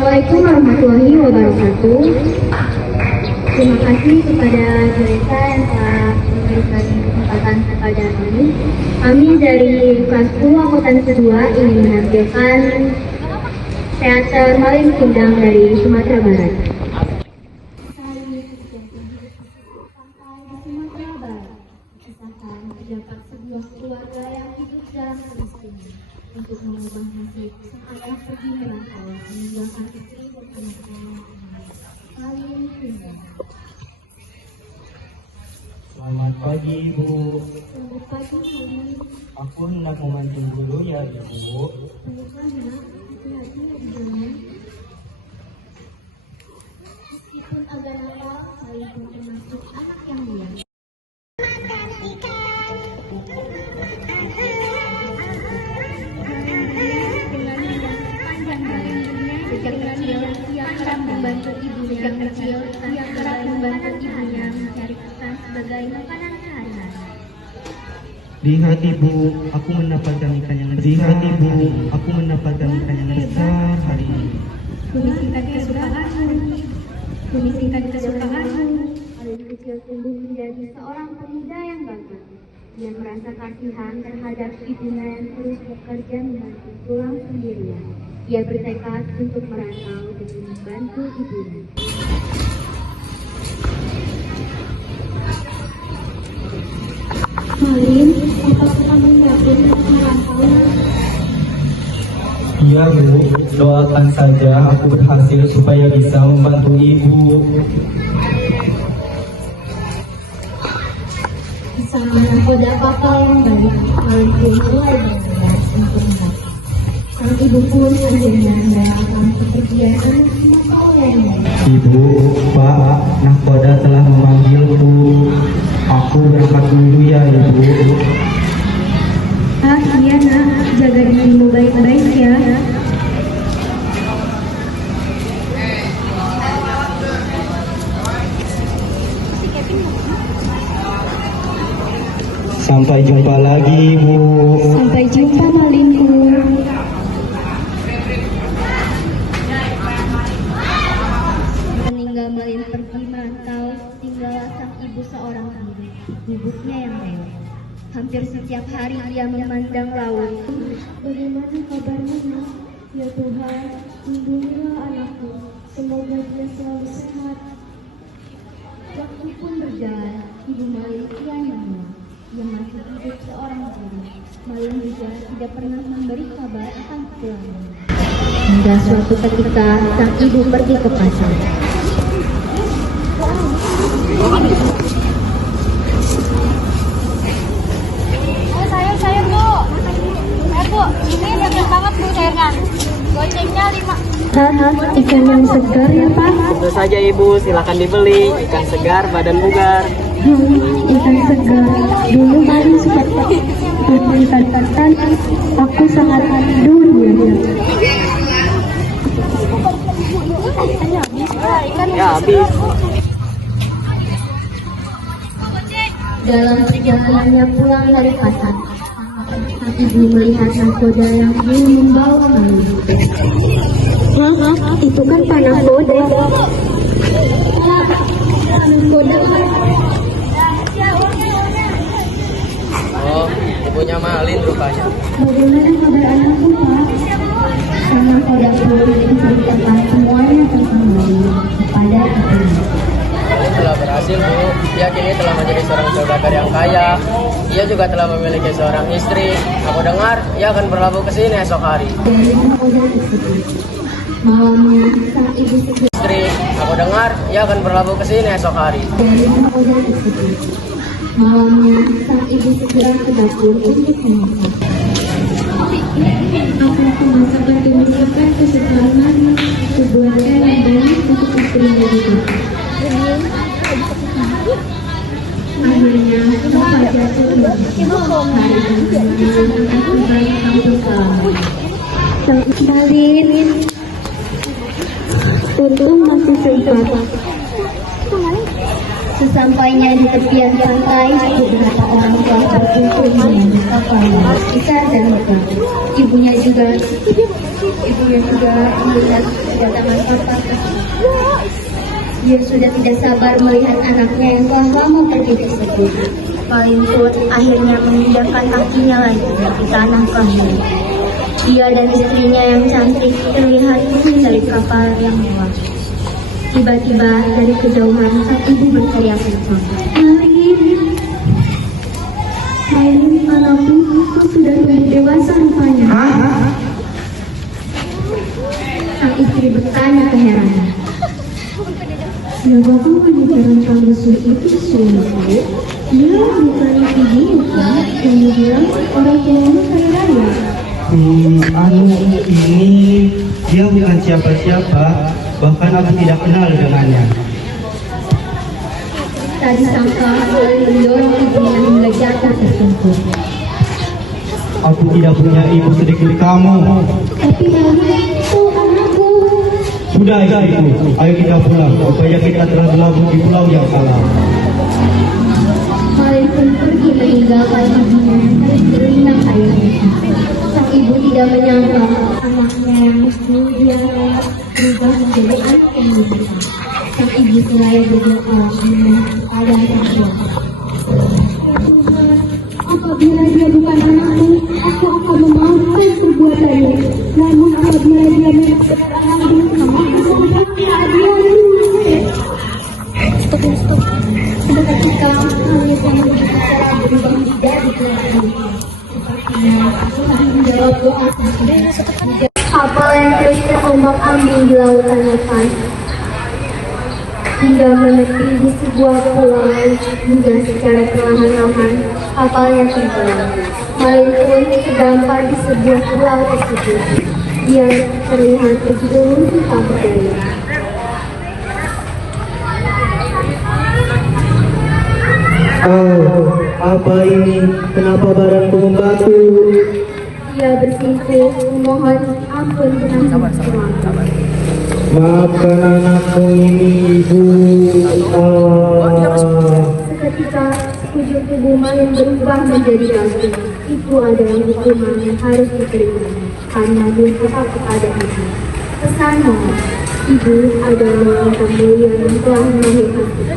Assalamualaikum warahmatullahi wabarakatuh. Terima kasih kepada Direka yang telah memberikan kesempatan kepada kami. Kami dari kelas 10 angkatan kedua ingin menampilkan teater Malin Kundang dari Sumatera Barat. Terdapat sebuah keluarga yang hidup dalam kemiskinan. Untuk mengubah nasib, sang ayah pergi merantau meninggalkan istri dan anak-anaknya. Malin Kundang. Selamat pagi, Ibu. Selamat pagi, Malin. Aku hendak membantu guru ya, Ibu. Baiklah, Nak. Hati-hati ya di jalan. Meskipun agak nakal, Malin pun termasuk anak yang liar. Sejak kecil, ia kerap membantu ibunya mencari ikan sebagai makanan sehari-hari. Lihat, Ibu, aku mendapatkan ikan yang besar. Lihat, Ibu, aku mendapatkan ikan yang besar hari ini. Kumisingkan kesukaanmu. Malin kecil tumbuh menjadi seorang pemuda yang bangga. Dia merasa kasihan terhadap ibunya yang terus bekerja membantu pulang sendirian. Ia bertekad untuk merantau demi membantu ibunya. Malin, apakah kamu yakin untuk merantau? Iya, Bu. Doakan saja aku berhasil supaya bisa membantu Ibu. Bersama nakoda kapal yang baik, Malin pun mulai bergerak untuk merantau. Sang ibu pun akhirnya merelakan kepergian anak Sumatera yang baik. Ibu, Pak, nakoda telah memanggilku. Aku berangkat dulu ya, Ibu. Ah, iya nak, jaga dirimu baik-baik ya. Sampai jumpa lagi, Ibu. Sampai jumpa Malinku. Meninggal Malin pergi merantau, tinggallah sang ibu seorang diri, bubuknya yang rewel. Hampir setiap hari ia memandang laut. Bagaimana kabarnya, Nak? Ya Tuhan, lindungilah anakku. Semoga dia selalu sehat. Waktu pun berjalan, ibu Malin kian menua. Ia masih hidup seorang diri. Malin juga tidak pernah memberi kabar akan pulangnya. Hingga suatu ketika, sang ibu pergi ke pasar. Sayur Bu. Bu, ini banyak banget Bu sayurnya. Gocengnya 5. Ikan yang segar ya Pak? Tentu saja Ibu, silakan dibeli. Ikan segar, badan bugar. Ikan segar. Dulu Malin suka ikan. Aku sangat dulu Ya habis. Dalam perjalanannya pulang dari pasar, sang ibu melihat nakoda yang ingin membawa Malin. Itu kan Pak Nakoda. Nakoda kan? Oh, ibunya Malin rupanya. Bagaimana kabar anakku, Pak? Sang nakoda pun menceritakan semuanya tentang Malin kepada ibunya. Malin telah berhasil Bu. Dia kini telah menjadi seorang saudagar yang kaya. Ia juga telah memiliki seorang istri. Aku dengar ia akan berlabuh ke sini esok hari. Dari nakoda tersebut, malamnya sang ibu segera. Aku dengar ia akan berlabuh ke sini esok hari. Dari nakoda tersebut, malamnya sang ibu segera ke dapur untuk memasak. Aku memasak bantu menyiapkan kesukaan Malin, kebuatan yang banyak untuk istrinya itu. Akhirnya, Bapak jatuh tidur. Hari ini, aku balik kampung halaman. Sang Malin, untung masih sempat. Sesampainya di tepian pantai, beberapa orang tua berkumpul dengan kapal besar dan megah. Ibunya juga melihat kedatangan papa. Dia sudah tidak sabar melihat anaknya yang telah lama pergi tersebut. Paling pun akhirnya menginjakkan kakinya lagi di tanah kelahiran. Dia dan istrinya yang cantik terlihat meninggali kapal yang mewah. Tiba-tiba dari kejauhan sang ibu berteriak kencang. Mainin anakku, kau sudah tumbuh dewasa rupanya. Sang istri bertanya keheranan. Siapa kau pemikiran kang lesu itu sungguh? Dia bukan ibumu kan? Yang bilang orang tuamu kaya raya. Ini dia bukan siapa-siapa, bahkan aku tidak kenal dengannya. Tak disangka oleh mendorong ibunya hingga jatuh tersungkur. Aku tidak punya ibu sedikit kamu. Tapi itu anakku. Sudah ibu, ayo kita pulang supaya kita terlalu di pulau yang salah. Malin pun pergi meninggalkan ibunya yang berenang airnya. Sang ibu tidak menyangka anaknya yang dia berubah menjadi anak yang menderita. Sang ibu seraya berdoa dengan kepada Sang Tuhan. Apabila dia bukan anakku, aku akan memaafkan perbuatannya. Namun apabila dia ketika hanya sama cara berubah menjadi keluarga. Aku harus menjawab doa kapal yang terus terombang ambing di lautan lepas hingga menepi di sebuah pulau hingga secara perlahan-lahan kapalnya tenggelam. Malin pun terdampar di sebuah pulau tersebut. Dia terlihat begitu lusuh tak berdaya. Oh, apa ini? Kenapa barangku membatu? Dia bersimpuh memohon ampun dengan sabar. Maafkan anakku ini, ibu. Seketika sekujur tubuh Malin berubah menjadi batu. Itu adalah hukuman yang harus diterima karena durhaka kepada ibu. Pesan ibu adalah wanita mulia yang telah melahirkan kita.